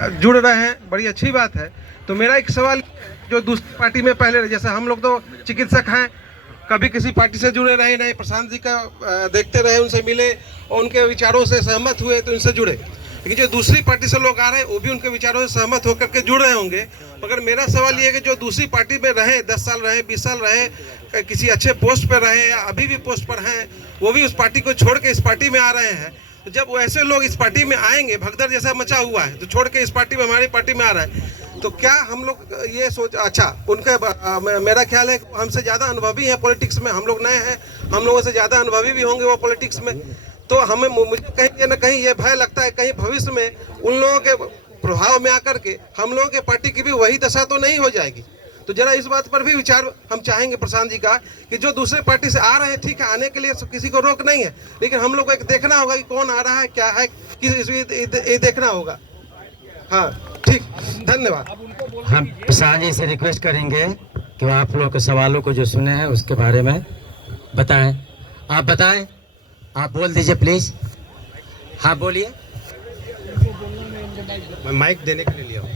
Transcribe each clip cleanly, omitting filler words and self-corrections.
जुड़ रहे हैं, बड़ी अच्छी बात है। तो मेरा एक सवाल, जो दूसरी पार्टी में पहले, जैसे हम लोग तो चिकित्सक हैं, कभी किसी पार्टी से जुड़े रहे नहीं, प्रशांत जी का देखते रहे, उनसे मिले और उनके विचारों से सहमत हुए तो इनसे जुड़े। लेकिन जो दूसरी पार्टी से लोग आ रहे हैं वो भी उनके विचारों से सहमत होकर के जुड़ रहे होंगे। मगर मेरा सवाल ये है कि जो दूसरी पार्टी में रहे, 10 साल रहे, 20 साल रहे, किसी अच्छे पोस्ट पर रहे या अभी भी पोस्ट पर हैं, वो भी उस पार्टी को छोड़ के इस पार्टी में आ रहे हैं। तो जब वैसे लोग इस पार्टी में आएंगे, भगदड़ जैसा मचा हुआ है, तो छोड़ के इस पार्टी में, हमारी पार्टी में आ रहा है, तो क्या हम लोग ये सोच, अच्छा उनका मेरा ख्याल है हमसे ज़्यादा अनुभवी है पॉलिटिक्स में, हम लोग नए हैं, हम लोगों से ज़्यादा अनुभवी भी होंगे वो पॉलिटिक्स में। तो हमें, मुझे कहीं ना कहीं ये भय लगता है, कहीं भविष्य में उन लोगों के प्रभाव में आकर के हम लोगों के पार्टी की भी वही दशा तो नहीं हो जाएगी। तो जरा इस बात पर भी विचार हम चाहेंगे प्रशांत जी का, कि जो दूसरे पार्टी से आ रहे हैं, ठीक है, आने के लिए किसी को रोक नहीं है, लेकिन हम लोग को एक देखना होगा कि कौन आ रहा है, क्या है, ये देखना होगा। हाँ, ठीक, धन्यवाद। हम प्रशांत जी से रिक्वेस्ट करेंगे कि वो आप लोगों के सवालों को जो सुने हैं उसके बारे में बताएं। आप बताएं, आप बोल दीजिए प्लीज। हाँ बोलिए। मैं माइक देने के लिए लिया हूँ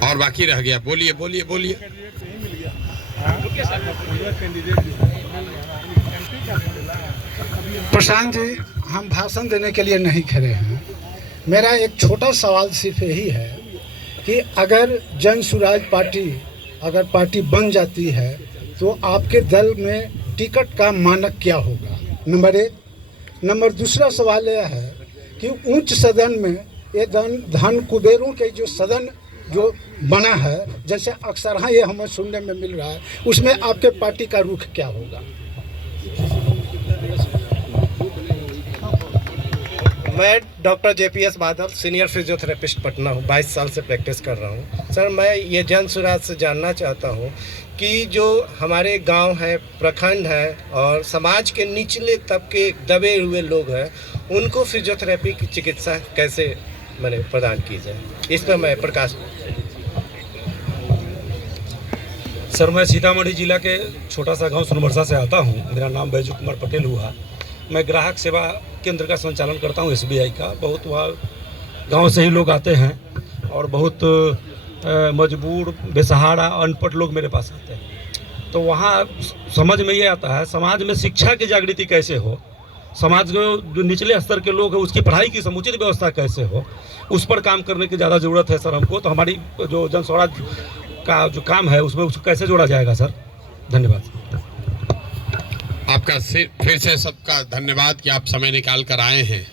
और बाकी रह गया, बोलिए बोलिए बोलिए। प्रशांत जी, हम भाषण देने के लिए नहीं खड़े हैं। मेरा एक छोटा सवाल सिर्फ यही है कि अगर जन सुराज पार्टी अगर पार्टी बन जाती है तो आपके दल में टिकट का मानक क्या होगा, नंबर 1। नंबर दूसरा सवाल यह है कि उच्च सदन में ये धन कुबेरों के जो सदन जो बना है, जैसे अक्सर हाँ ये हमें सुनने में मिल रहा है, उसमें आपके पार्टी का रुख क्या होगा? मैं डॉक्टर JPS बादल, सीनियर फिजियोथेरेपिस्ट पटना हूँ, 22 साल से प्रैक्टिस कर रहा हूँ। सर, मैं ये जन सुराज से जानना चाहता हूँ कि जो हमारे गांव है, प्रखंड है और समाज के निचले तबके दबे हुए लोग हैं, उनको फिजियोथेरेपी की चिकित्सा कैसे प्रदान की जाए, इस पर मैं प्रकाश। सर, मैं सीतामढ़ी जिला के छोटा सा गांव सोनबरसा से आता हूं। मेरा नाम बैजू कुमार पटेल हुआ। मैं ग्राहक सेवा केंद्र का संचालन करता हूं, SBI का। बहुत वहाँ गांव से ही लोग आते हैं और बहुत मजबूर, बेसहारा, अनपढ़ लोग मेरे पास आते हैं। तो वहाँ समझ में ये आता है समाज में शिक्षा की जागृति कैसे हो, समाज के जो निचले स्तर के लोग हैं उसकी पढ़ाई की समुचित व्यवस्था कैसे हो, उस पर काम करने की ज़्यादा ज़रूरत है सर हमको। तो हमारी जो जन स्वराज का जो काम है उसमें उसको कैसे जोड़ा जाएगा सर? धन्यवाद। आपका फिर से सबका धन्यवाद कि आप समय निकाल कर आए हैं।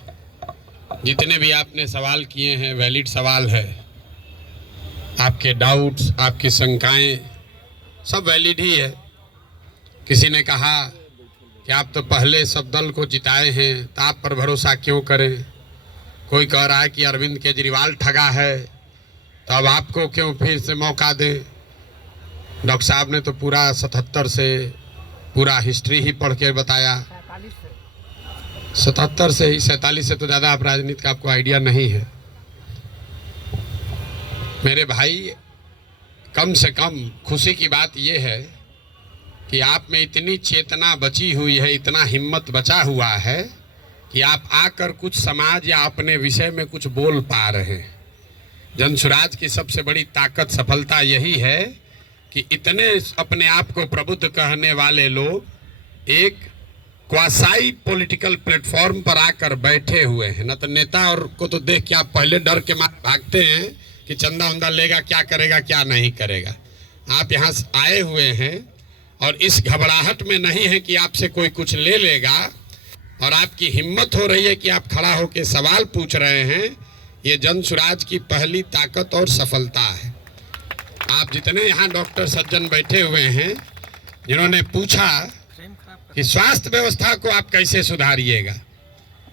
जितने भी आपने सवाल किए हैं वैलिड सवाल है, आपके डाउट्स, आपकी शंकाएं सब वैलिड ही है। किसी ने कहा कि आप तो पहले सब दल को जिताए हैं तो आप पर भरोसा क्यों करें। कोई कह रहा है कि अरविंद केजरीवाल ठगा है तो अब आपको क्यों फिर से मौका दें। डॉक्टर साहब ने तो पूरा 77 से पूरा हिस्ट्री ही पढ़ के बताया। 77 से ही, 47 से तो ज़्यादा आप राजनीति का आपको आइडिया नहीं है। मेरे भाई, कम से कम खुशी की बात यह है कि आप में इतनी चेतना बची हुई है, इतना हिम्मत बचा हुआ है कि आप आकर कुछ समाज या अपने विषय में कुछ बोल पा रहे हैं। जनसुराज की सबसे बड़ी ताकत, सफलता यही है कि इतने अपने आप को प्रबुद्ध कहने वाले लोग एक क्वासाई पॉलिटिकल प्लेटफॉर्म पर आकर बैठे हुए हैं। न तो नेता और को तो देख के आप पहले डर के मारे भागते हैं कि चंदा उंदा लेगा, क्या करेगा क्या नहीं करेगा। आप यहाँ आए हुए हैं और इस घबराहट में नहीं है कि आपसे कोई कुछ ले लेगा, और आपकी हिम्मत हो रही है कि आप खड़ा होकर सवाल पूछ रहे हैं। ये जन सुराज की पहली ताकत और सफलता है। आप जितने यहाँ डॉक्टर सज्जन बैठे हुए हैं जिन्होंने पूछा कि स्वास्थ्य व्यवस्था को आप कैसे सुधारिएगा,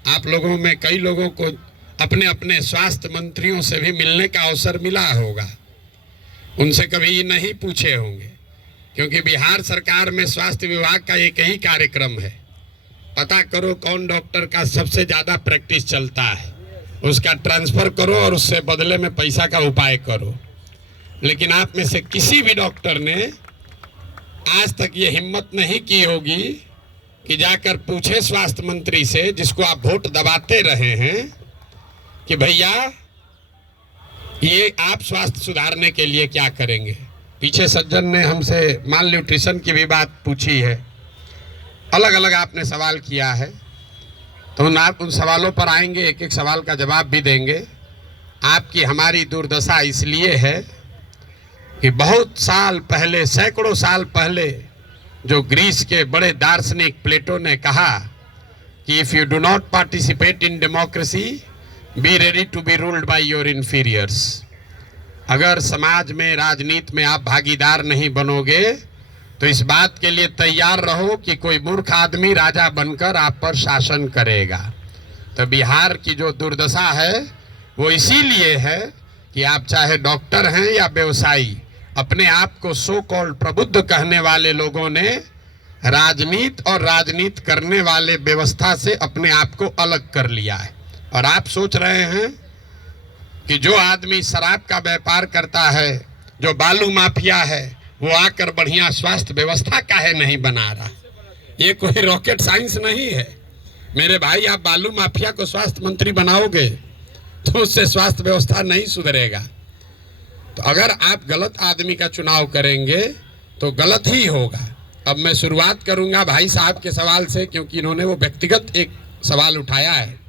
आप लोगों में कई लोगों को अपने अपने स्वास्थ्य मंत्रियों से भी मिलने का अवसर मिला होगा। उनसे कभी नहीं पूछे होंगे, क्योंकि बिहार सरकार में स्वास्थ्य विभाग का एक ही कार्यक्रम है, पता करो कौन डॉक्टर का सबसे ज़्यादा प्रैक्टिस चलता है, उसका ट्रांसफ़र करो और उससे बदले में पैसा का उपाय करो। लेकिन आप में से किसी भी डॉक्टर ने आज तक ये हिम्मत नहीं की होगी कि जाकर पूछे स्वास्थ्य मंत्री से, जिसको आप वोट दबाते रहे हैं, कि भैया ये आप स्वास्थ्य सुधारने के लिए क्या करेंगे? पीछे सज्जन ने हमसे माल न्यूट्रिशन की भी बात पूछी है, अलग अलग आपने सवाल किया है, तो उन सवालों पर आएंगे, एक एक सवाल का जवाब भी देंगे। आपकी हमारी दुर्दशा इसलिए है कि बहुत साल पहले, सैकड़ों साल पहले, जो ग्रीस के बड़े दार्शनिक प्लेटो ने कहा कि if you do not participate in democracy be ready to be ruled by your inferiors. अगर समाज में, राजनीति में आप भागीदार नहीं बनोगे तो इस बात के लिए तैयार रहो कि कोई मूर्ख आदमी राजा बनकर आप पर शासन करेगा। तो बिहार की जो दुर्दशा है वो इसीलिए है कि आप चाहे डॉक्टर हैं या व्यवसायी, अपने आप को सो कॉल्ड प्रबुद्ध कहने वाले लोगों ने राजनीति और राजनीति करने वाले व्यवस्था से अपने आप को अलग कर लिया है। और आप सोच रहे हैं कि जो आदमी शराब का व्यापार करता है, जो बालू माफिया है, वो आकर बढ़िया स्वास्थ्य व्यवस्था काहे नहीं बना रहा। ये कोई रॉकेट साइंस नहीं है मेरे भाई। आप बालू माफिया को स्वास्थ्य मंत्री बनाओगे तो उससे स्वास्थ्य व्यवस्था नहीं सुधरेगा। तो अगर आप गलत आदमी का चुनाव करेंगे तो गलत ही होगा। अब मैं शुरुआत करूंगा भाई साहब के सवाल से, क्योंकि इन्होंने वो व्यक्तिगत एक सवाल उठाया है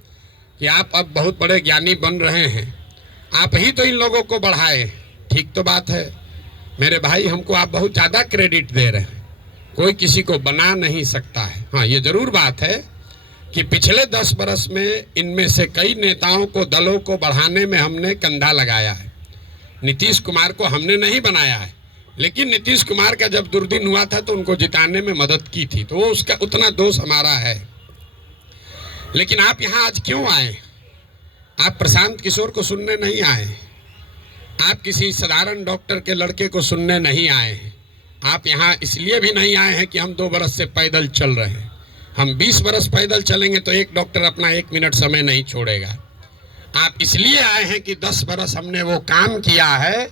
कि आप अब बहुत बड़े ज्ञानी बन रहे हैं, आप ही तो इन लोगों को बढ़ाए। ठीक तो बात है मेरे भाई, हमको आप बहुत ज़्यादा क्रेडिट दे रहे हैं। कोई किसी को बना नहीं सकता है। हाँ, ये ज़रूर बात है कि पिछले 10 बरस में इनमें से कई नेताओं को, दलों को बढ़ाने में हमने कंधा लगाया है। नीतीश कुमार को हमने नहीं बनाया है, लेकिन नीतीश कुमार का जब दुर्दिन हुआ था तो उनको जिताने में मदद की थी, तो वो उसका उतना दोष हमारा है। लेकिन आप यहाँ आज क्यों आए? आप प्रशांत किशोर को सुनने नहीं आए, आप किसी साधारण डॉक्टर के लड़के को सुनने नहीं आए हैं। आप यहाँ इसलिए भी नहीं आए हैं कि हम 2 बरस से पैदल चल रहे हैं। हम 20 बरस पैदल चलेंगे तो एक डॉक्टर अपना 1 मिनट समय नहीं छोड़ेगा। आप इसलिए आए हैं कि 10 बरस हमने वो काम किया है,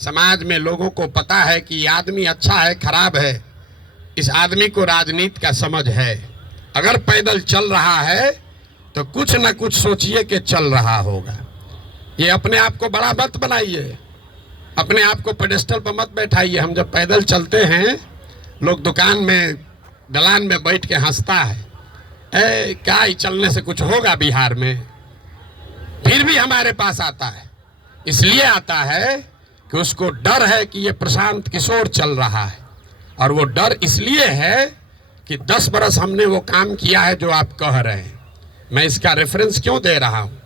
समाज में लोगों को पता है कि ये आदमी अच्छा है, खराब है, इस आदमी को राजनीति का समझ है। अगर पैदल चल रहा है तो कुछ न कुछ सोचिए कि चल रहा होगा। ये अपने आप को बड़ा मत बनाइए, अपने आप को पेडेस्टल पर मत बैठाइए। हम जब पैदल चलते हैं, लोग दुकान में, दलान में बैठ के हंसता है, क्या ही चलने से कुछ होगा बिहार में। फिर भी हमारे पास आता है, इसलिए आता है कि उसको डर है कि ये प्रशांत किशोर चल रहा है। और वो डर इसलिए है कि 10 बरस हमने वो काम किया है जो आप कह रहे हैं। मैं इसका रेफरेंस क्यों दे रहा हूँ?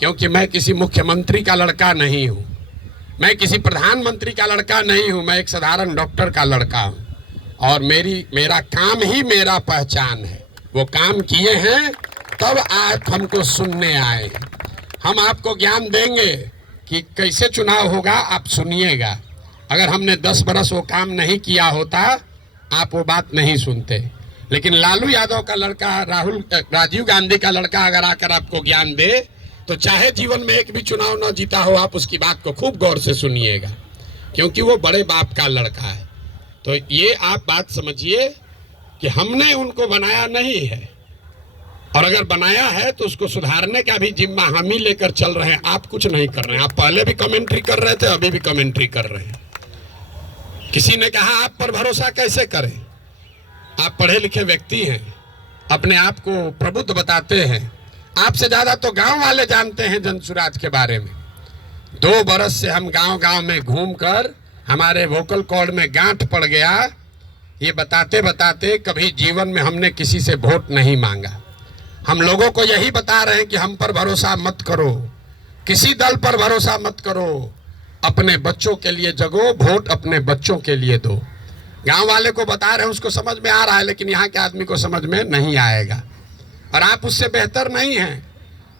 क्योंकि मैं किसी मुख्यमंत्री का लड़का नहीं हूँ, मैं किसी प्रधानमंत्री का लड़का नहीं हूँ, मैं एक साधारण डॉक्टर का लड़का हूँ। और मेरा काम ही मेरा पहचान है। वो काम किए हैं तब आप हमको सुनने आए। हम आपको ज्ञान देंगे कि कैसे चुनाव होगा, आप सुनिएगा। अगर हमने 10 बरस वो काम नहीं किया होता, आप वो बात नहीं सुनते। लेकिन लालू यादव का लड़का, राजीव गांधी का लड़का अगर आकर आपको ज्ञान दे तो चाहे जीवन में एक भी चुनाव न जीता हो, आप उसकी बात को खूब गौर से सुनिएगा, क्योंकि वो बड़े बाप का लड़का है। तो ये आप बात समझिए कि हमने उनको बनाया नहीं है, और अगर बनाया है तो उसको सुधारने का भी जिम्मा हम ही लेकर चल रहे हैं। आप कुछ नहीं कर रहे हैं। आप पहले भी कमेंट्री कर रहे थे, अभी भी कमेंट्री कर रहे हैं। किसी ने कहा आप पर भरोसा कैसे करें? आप पढ़े लिखे व्यक्ति हैं, अपने आप को प्रबुद्ध बताते हैं। आपसे ज्यादा तो गांव वाले जानते हैं जनसुराज के बारे में। 2 बरस से हम गांव गांव में घूमकर हमारे वोकल कॉर्ड में गांठ पड़ गया। ये बताते बताते कभी जीवन में हमने किसी से वोट नहीं मांगा। हम लोगों को यही बता रहे हैं कि हम पर भरोसा मत करो, किसी दल पर भरोसा मत करो, अपने बच्चों के लिए जगो, वोट अपने बच्चों के लिए दो। गांव वाले को बता रहे हैं, उसको समझ में आ रहा है, लेकिन यहाँ के आदमी को समझ में नहीं आएगा। और आप उससे बेहतर नहीं हैं।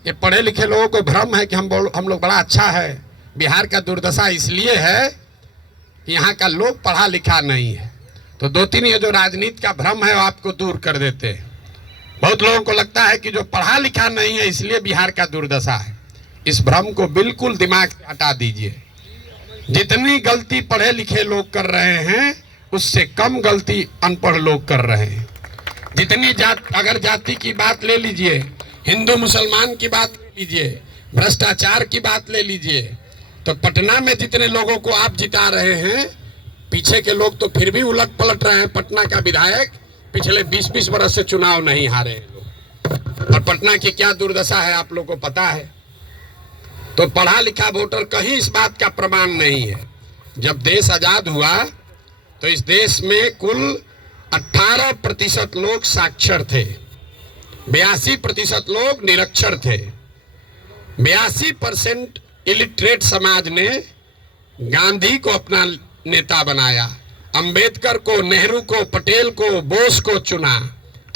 ये पढ़े लिखे लोगों को भ्रम है कि हम लोग बड़ा अच्छा है। बिहार का दुर्दशा इसलिए है कि यहाँ का लोग पढ़ा लिखा नहीं है। तो 2-3 ये जो राजनीति का भ्रम है वो आपको दूर कर देते हैं। बहुत लोगों को लगता है कि जो पढ़ा लिखा नहीं है इसलिए बिहार का दुर्दशा है। इस भ्रम को बिल्कुल दिमाग से हटा दीजिए। जितनी गलती पढ़े लिखे लोग कर रहे हैं उससे कम गलती अनपढ़ लोग कर रहे हैं। जितनी अगर जाति की बात ले लीजिए, हिंदू मुसलमान की बात ले लीजिए, भ्रष्टाचार की बात ले लीजिए, तो पटना में जितने लोगों को आप जिता रहे हैं, पीछे के लोग तो फिर भी उलट पलट रहे हैं। पटना का विधायक पिछले 20-20 वर्ष से चुनाव नहीं हारे हैं लोग, और पटना की क्या दुर्दशा है आप लोग को पता है। तो पढ़ा लिखा वोटर कहीं इस बात का प्रमाण नहीं है। जब देश आजाद हुआ तो इस देश में कुल 18% लोग साक्षर थे, 82% लोग निरक्षर थे। 82% इलिटरेट समाज ने गांधी को अपना नेता बनाया, अंबेडकर को, नेहरू को, पटेल को, बोस को चुना।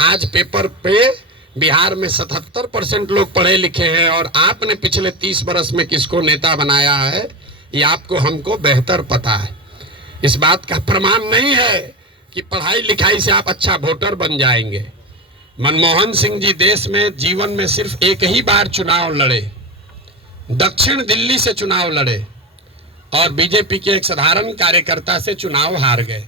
आज पेपर पे बिहार में 77% लोग पढ़े लिखे हैं, और आपने पिछले 30 वर्ष में किसको नेता बनाया है ये आपको हमको बेहतर पता है। इस बात का प्रमाण नहीं है कि पढ़ाई लिखाई से आप अच्छा वोटर बन जाएंगे। मनमोहन सिंह जी देश में जीवन में सिर्फ एक ही बार चुनाव लड़े, दक्षिण दिल्ली से चुनाव लड़े, और बीजेपी के एक साधारण कार्यकर्ता से चुनाव हार गए।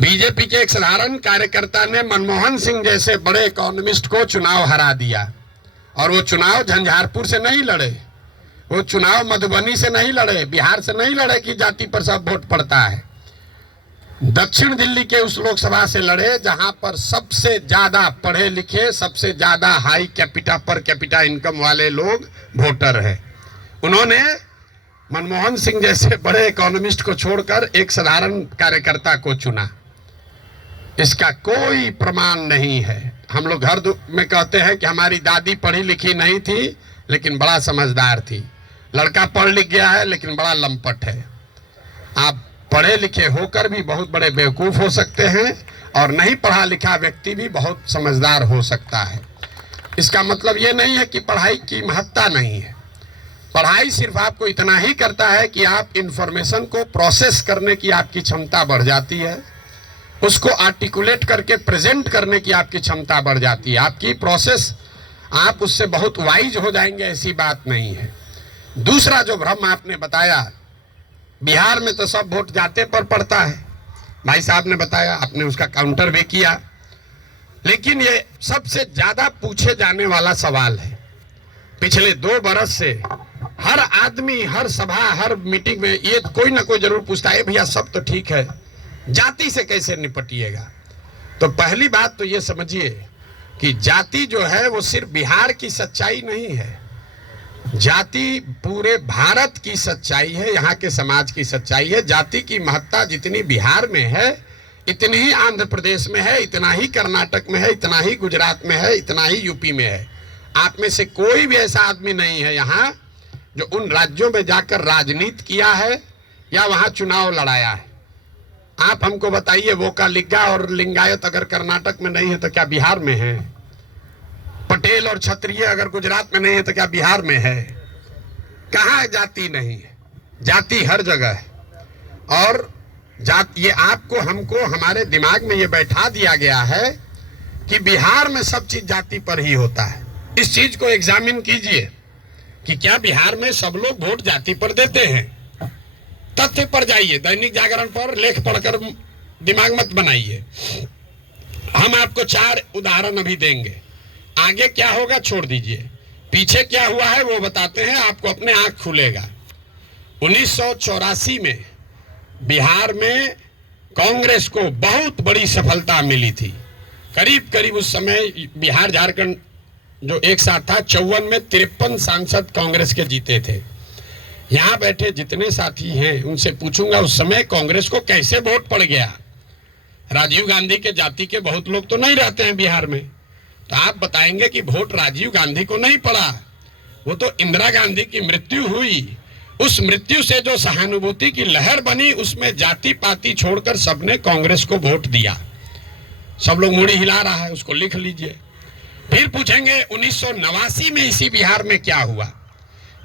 बीजेपी के एक साधारण कार्यकर्ता ने मनमोहन सिंह जैसे बड़े इकोनॉमिस्ट को चुनाव हरा दिया, और वो चुनाव झंझारपुर से नहीं लड़े, वो चुनाव मधुबनी से नहीं लड़े, बिहार से नहीं लड़े कि जाति पर सब वोट पड़ता है। दक्षिण दिल्ली के उस लोकसभा से लड़े जहां पर सबसे ज्यादा पढ़े लिखे, सबसे ज्यादा high capita per capita income वाले लोग वोटर हैं। उन्होंने मनमोहन सिंह जैसे बड़े इकोनॉमिस्ट को छोड़कर एक साधारण कार्यकर्ता को चुना। इसका कोई प्रमाण नहीं है। हम लोग घर में कहते हैं कि हमारी दादी पढ़ी लिखी नहीं थी लेकिन बड़ा समझदार थी, लड़का पढ़ लिख गया है लेकिन बड़ा लंपट है। आप पढ़े लिखे होकर भी बहुत बड़े बेवकूफ हो सकते हैं, और नहीं पढ़ा लिखा व्यक्ति भी बहुत समझदार हो सकता है। इसका मतलब ये नहीं है कि पढ़ाई की महत्ता नहीं है। पढ़ाई सिर्फ आपको इतना ही करता है कि आप इंफॉर्मेशन को प्रोसेस करने की आपकी क्षमता बढ़ जाती है, उसको आर्टिकुलेट करके प्रेजेंट करने की आपकी क्षमता बढ़ जाती है। आपकी प्रोसेस, आप उससे बहुत वाइज हो जाएंगे, ऐसी बात नहीं है। दूसरा जो भ्रम आपने बताया, बिहार में तो सब वोट जाते पर पड़ता है, भाई साहब ने बताया, आपने उसका काउंटर भी किया, लेकिन ये सबसे ज्यादा पूछे जाने वाला सवाल है। पिछले 2 बरस से हर आदमी, हर सभा, हर मीटिंग में ये कोई ना कोई जरूर पूछता है, भैया सब तो ठीक है, जाति से कैसे निपटिएगा। तो पहली बात तो ये समझिए कि जाति जो है वो सिर्फ बिहार की सच्चाई नहीं है, जाति पूरे भारत की सच्चाई है, यहाँ के समाज की सच्चाई है। जाति की महत्ता जितनी बिहार में है इतनी ही आंध्र प्रदेश में है, इतना ही कर्नाटक में है, इतना ही गुजरात में है, इतना ही यूपी में है। आप में से कोई भी ऐसा आदमी नहीं है यहाँ जो उन राज्यों में जाकर राजनीति किया है या वहाँ चुनाव लड़ाया है। आप हमको बताइए, वोकालिगा और लिंगायत अगर कर्नाटक में नहीं है तो क्या बिहार में है? पटेल और क्षत्रिय अगर गुजरात में नहीं है तो क्या बिहार में है? कहाँ जाति नहीं है? जाति हर जगह है। और ये आपको हमको हमारे दिमाग में ये बैठा दिया गया है कि बिहार में सब चीज जाति पर ही होता है। इस चीज को एग्जामिन कीजिए कि क्या बिहार में सब लोग वोट जाति पर देते हैं। तथ्य पर जाइए, दैनिक जागरण पर लेख पढ़कर दिमाग मत बनाइए। हम आपको 4 उदाहरण अभी देंगे, आगे क्या होगा छोड़ दीजिए, पीछे क्या हुआ है वो बताते हैं, आपको अपने आंख खुलेगा। 1984 में बिहार में कांग्रेस को बहुत बड़ी सफलता मिली थी। करीब करीब उस समय बिहार झारखंड जो एक साथ था, 54 में 53 सांसद कांग्रेस के जीते थे। यहाँ बैठे जितने साथी हैं उनसे पूछूंगा उस समय कांग्रेस को कैसे वोट पड़ गया। राजीव गांधी के जाति के बहुत लोग तो नहीं रहते हैं बिहार में, तो आप बताएंगे कि वोट राजीव गांधी को नहीं पड़ा, वो तो इंदिरा गांधी की मृत्यु हुई। उस मृत्यु से जो सहानुभूति की लहर बनी उसमें जाति पाति छोड़कर सबने कांग्रेस को वोट दिया। सब लोग मुड़ी हिला रहा है, उसको लिख लीजिए। फिर पूछेंगे 1989 में इसी बिहार में क्या हुआ,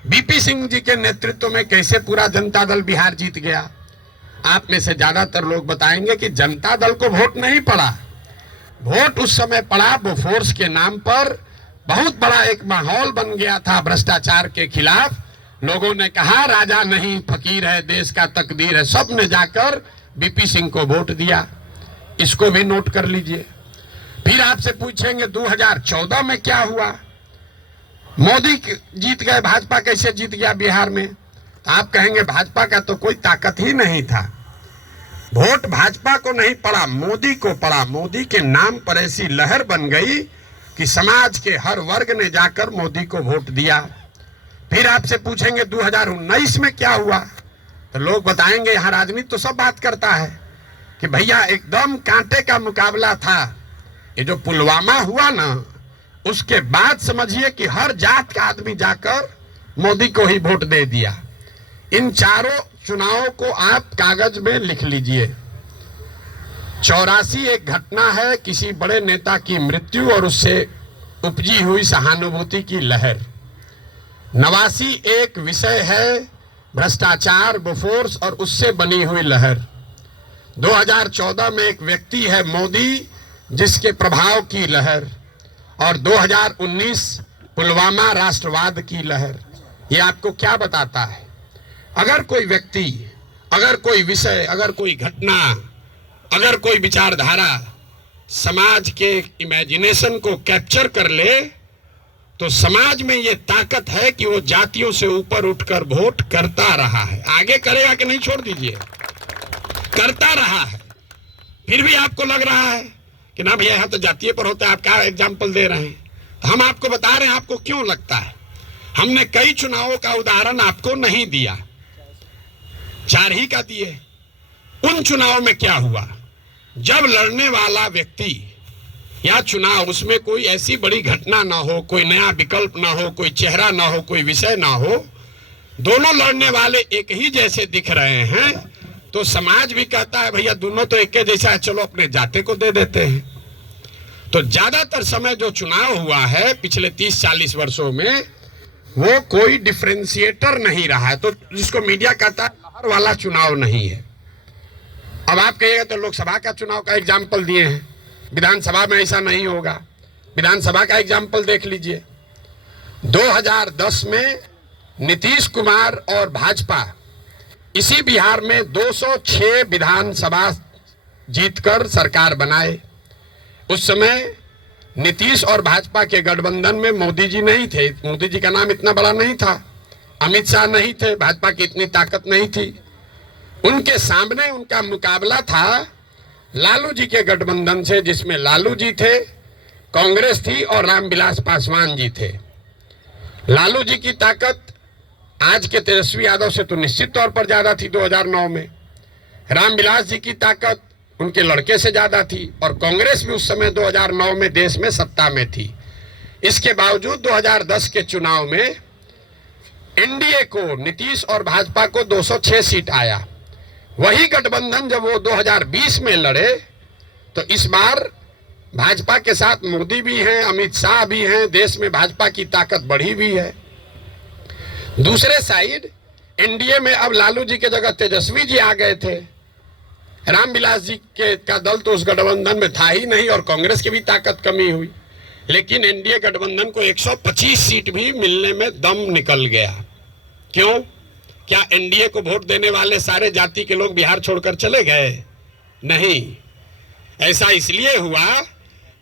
बीपी सिंह जी के नेतृत्व में कैसे पूरा जनता दल बिहार जीत गया। आप में से ज्यादातर लोग बताएंगे कि जनता दल को वोट नहीं पड़ा, वोट उस समय पड़ा वो फोर्स के नाम पर। बहुत बड़ा एक माहौल बन गया था भ्रष्टाचार के खिलाफ। लोगों ने कहा राजा नहीं फकीर है, देश का तकदीर है, सब ने जाकर बीपी सिंह को वोट दिया। इसको भी नोट कर लीजिए। फिर आपसे पूछेंगे 2014 में क्या हुआ। मोदी जीत गए, भाजपा कैसे जीत गया बिहार में? तो आप कहेंगे भाजपा का तो कोई ताकत ही नहीं था। वोट भाजपा को नहीं पड़ा, मोदी को पड़ा। मोदी के नाम पर ऐसी लहर बन गई कि समाज के हर वर्ग ने जाकर मोदी को वोट दिया। फिर आपसे पूछेंगे 2019 में क्या हुआ, तो लोग बताएंगे यहाँ राजनीति तो सब बात करता है कि भैया एकदम कांटे का मुकाबला था। ये जो पुलवामा हुआ ना, उसके बाद समझिए कि हर जात का आदमी जाकर मोदी को ही वोट दे दिया। इन चारों चुनावों को आप कागज में लिख लीजिए। 84 एक घटना है किसी बड़े नेता की मृत्यु और उससे उपजी हुई सहानुभूति की लहर। 89 एक विषय है भ्रष्टाचार, बोफोर्स और उससे बनी हुई लहर। 2014 में एक व्यक्ति है मोदी, जिसके प्रभाव की लहर। और 2019 पुलवामा राष्ट्रवाद की लहर। ये आपको क्या बताता है? अगर कोई व्यक्ति, अगर कोई विषय, अगर कोई घटना, अगर कोई विचारधारा समाज के इमेजिनेशन को कैप्चर कर ले, तो समाज में ये ताकत है कि वो जातियों से ऊपर उठकर वोट करता रहा है। आगे करेगा कि नहीं छोड़ दीजिए, करता रहा है। फिर भी आपको लग रहा है कि ना भैया यहाँ तो जातीय पर होता है, आप क्या एग्जाम्पल दे रहे हैं? तो हम आपको बता रहे हैं आपको क्यों लगता है। हमने कई चुनावों का उदाहरण आपको नहीं दिया, 4 ही का दिए। उन चुनाव में क्या हुआ, जब लड़ने वाला व्यक्ति या चुनाव, उसमें कोई ऐसी बड़ी घटना ना हो, कोई नया विकल्प ना हो, कोई चेहरा ना हो, कोई विषय ना हो, दोनों लड़ने वाले एक ही जैसे दिख रहे हैं, तो समाज भी कहता है भैया दोनों तो एक जैसा है, चलो अपने जाते को दे देते हैं। तो ज्यादातर समय जो चुनाव हुआ है पिछले 30-40 वर्षों में, वो कोई डिफरेंशिएटर नहीं रहा है। तो जिसको मीडिया कहता है लहर वाला चुनाव नहीं है। अब आप कहिएगा तो लोकसभा का चुनाव का एग्जाम्पल दिए हैं, विधानसभा में ऐसा नहीं होगा। विधानसभा का एग्जाम्पल देख लीजिए। 2010 में नीतीश कुमार और भाजपा इसी बिहार में 206 विधानसभा जीतकर सरकार बनाए। उस समय नीतीश और भाजपा के गठबंधन में मोदी जी नहीं थे, मोदी जी का नाम इतना बड़ा नहीं था, अमित शाह नहीं थे, भाजपा की इतनी ताकत नहीं थी। उनके सामने उनका मुकाबला था लालू जी के गठबंधन से, जिसमें लालू जी थे, कांग्रेस थी और रामविलास पासवान जी थे। लालू जी की ताकत आज के तेजस्वी यादव से तो निश्चित तौर पर ज्यादा थी 2009 में। रामविलास जी की ताकत उनके लड़के से ज्यादा थी और कांग्रेस भी उस समय 2009 में देश में सत्ता में थी। इसके बावजूद 2010 के चुनाव में एनडीए को, नीतीश और भाजपा को 206 सीट आया। वही गठबंधन जब वो 2020 में लड़े, तो इस बार भाजपा के साथ मोदी भी हैं, अमित शाह भी हैं, देश में भाजपा की ताकत बढ़ी भी है। दूसरे साइड एनडीए में अब लालू जी के जगह तेजस्वी जी आ गए थे। रामविलास जी का दल तो उस गठबंधन में था ही नहीं और कांग्रेस की भी ताकत कमी हुई। लेकिन एनडीए गठबंधन को 125 सीट भी मिलने में दम निकल गया। क्यों? क्या एनडीए को वोट देने वाले सारे जाति के लोग बिहार छोड़कर चले गए? नहीं। ऐसा इसलिए हुआ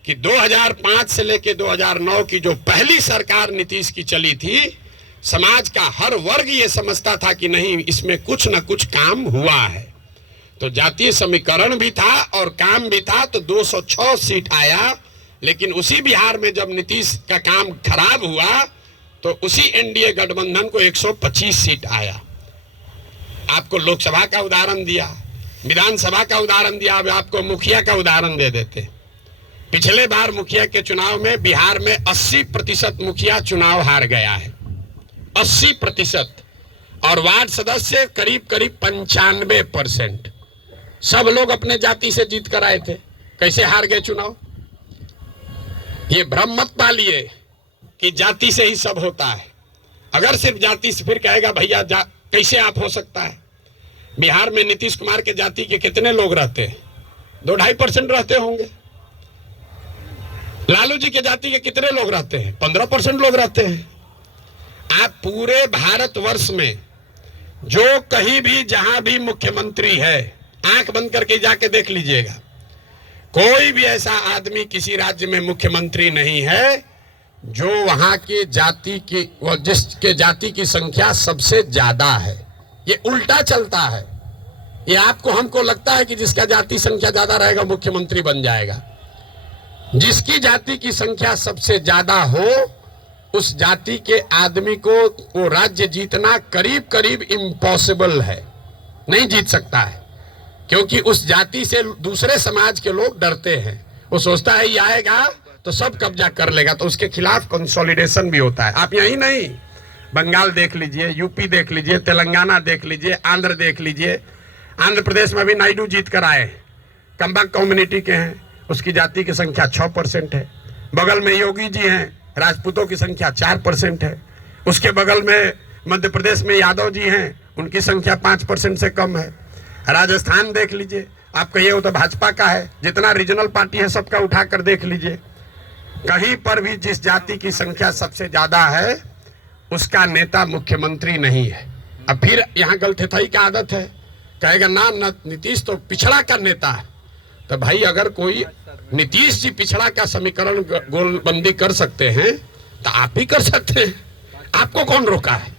कि 2005 से लेकर 2009 की जो पहली सरकार नीतीश की चली थी, समाज का हर वर्ग ये समझता था कि नहीं, इसमें कुछ न कुछ काम हुआ है। तो जातीय समीकरण भी था और काम भी था, तो 206 सीट आया। लेकिन उसी बिहार में जब नीतीश का काम खराब हुआ, तो उसी एनडीए गठबंधन को 125 सीट आया। आपको लोकसभा का उदाहरण दिया, विधानसभा का उदाहरण दिया, अब आपको मुखिया का उदाहरण दे देते। पिछले बार मुखिया के चुनाव में बिहार में 80% मुखिया चुनाव हार गया है, 80%। और वार्ड सदस्य करीब 95%। सब लोग अपने जाति से जीत कर आए थे। कैसे हार गए चुनाव? ये भ्रम मत पालिए कि जाति से ही सब होता है। अगर सिर्फ जाति से, फिर कहेगा भैया कैसे आप हो सकता है? बिहार में नीतीश कुमार के जाति के कितने लोग रहते हैं? 2-2.5% रहते होंगे। लालू जी के जाति के कितने लोग रहते हैं? 15% लोग रहते हैं। आप पूरे भारतवर्ष में जो कहीं भी जहां भी मुख्यमंत्री है, आंख बंद करके जाके देख लीजिएगा, कोई भी ऐसा आदमी किसी राज्य में मुख्यमंत्री नहीं है जो वहां के जाति की जिसके जाति की संख्या सबसे ज्यादा है। ये उल्टा चलता है। ये आपको हमको लगता है कि जिसका जाति संख्या ज्यादा रहेगा मुख्यमंत्री बन जाएगा। जिसकी जाति की संख्या सबसे ज्यादा हो उस जाति के आदमी को वो राज्य जीतना करीब करीब इम्पॉसिबल है, नहीं जीत सकता है, क्योंकि उस जाति से दूसरे समाज के लोग डरते हैं। वो सोचता है ये आएगा तो सब कब्जा कर लेगा, तो उसके खिलाफ कंसोलिडेशन भी होता है। आप यही नहीं, बंगाल देख लीजिए, यूपी देख लीजिए, तेलंगाना देख लीजिए, आंध्र देख लीजिए। आंध्र प्रदेश में भी नायडू जीत कर आए, कंबाक कम्युनिटी के हैं, उसकी जाति की संख्या 6% है। बगल में योगी जी हैं, राजपूतों की संख्या 4% है। उसके बगल में मध्य प्रदेश में यादव जी हैं, उनकी संख्या 5% से कम है। राजस्थान देख लीजिए, आप कहिए वो तो भाजपा का है, जितना रीजनल पार्टी है सबका उठाकर देख लीजिए, कहीं पर भी जिस जाति की संख्या सबसे ज्यादा है उसका नेता मुख्यमंत्री नहीं है। अब फिर यहाँ गलतफहमी की आदत है, कहेगा ना नीतीश तो पिछड़ा का नेता है। तो भाई अगर कोई नीतीश जी पिछड़ा का समीकरण गोलबंदी कर सकते हैं तो आप भी कर सकते हैं। आपको कौन रोका है?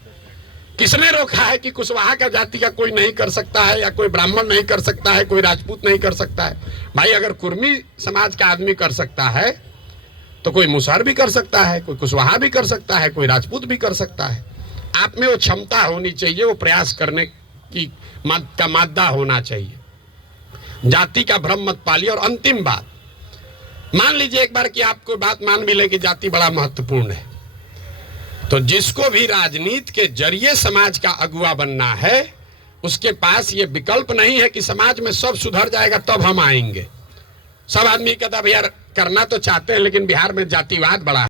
किसने रोका है कि कुशवाहा का जाति का कोई नहीं कर सकता है, या कोई ब्राह्मण नहीं कर सकता है, कोई राजपूत नहीं कर सकता है? भाई अगर कुर्मी समाज का आदमी कर सकता है तो कोई मुसहर भी कर सकता है, कोई कुशवाहा भी कर सकता है, कोई राजपूत भी कर सकता है। आप में वो क्षमता होनी चाहिए, वो प्रयास करने की का मादा होना चाहिए। जाति का भ्रम मत पालिए। और अंतिम बात, मान लीजिए एक बार कि आपको बात मान भी ले कि जाति बड़ा महत्वपूर्ण है, तो जिसको भी राजनीति के जरिए समाज का अगुवा बनना है उसके पास ये विकल्प नहीं है कि समाज में सब सुधर जाएगा तब हम आएंगे। सब आदमी कहता भैया करना तो चाहते हैं लेकिन बिहार में जातिवाद बड़ा